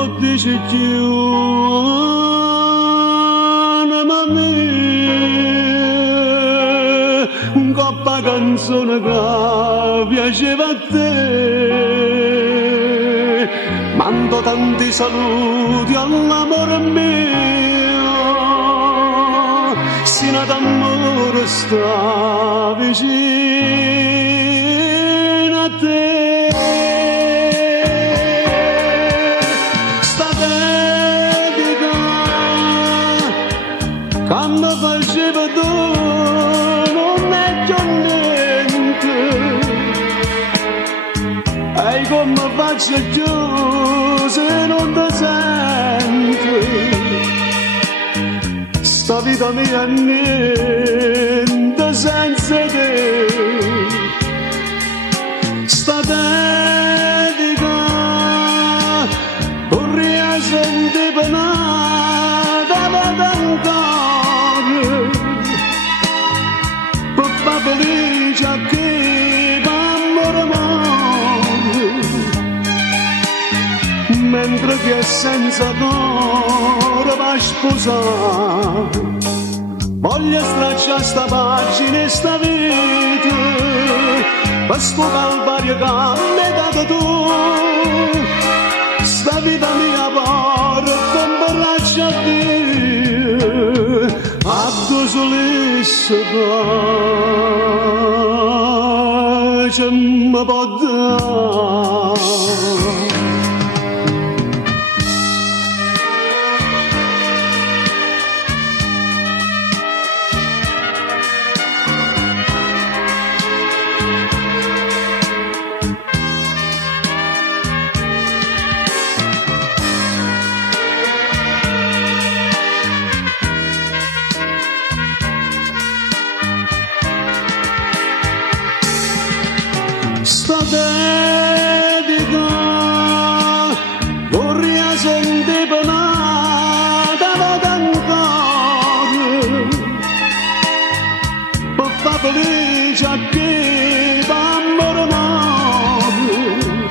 lo dici più, ma me, un coppa canzone che piaceva a te, mando tanti saluti all'amore mio, sino d'amore sta vicino a te. Quando facevo tu non è più niente, e come faccio giù se non ti sento, sta vita mia è niente senza te, sta dedica vorrei sentire penata felice a che amore amore, mentre che è senza d'oro va a sposare, voglio stracciare sta pagina e sta vita, per sto calvario che mi hai dato tu, sta vita mia porta un braccio a Dio, a tu solisse pace mi può dare. Sta dedica vorrei sentire penata ancora, per far felice a chi amore amore,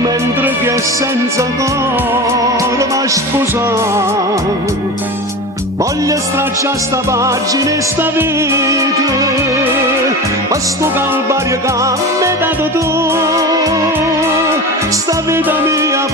mentre che è senza cuore va a sposare, voglio stracciare sta pagina e sta vita, a sto calvario che mi hai dato tu, sta vita mia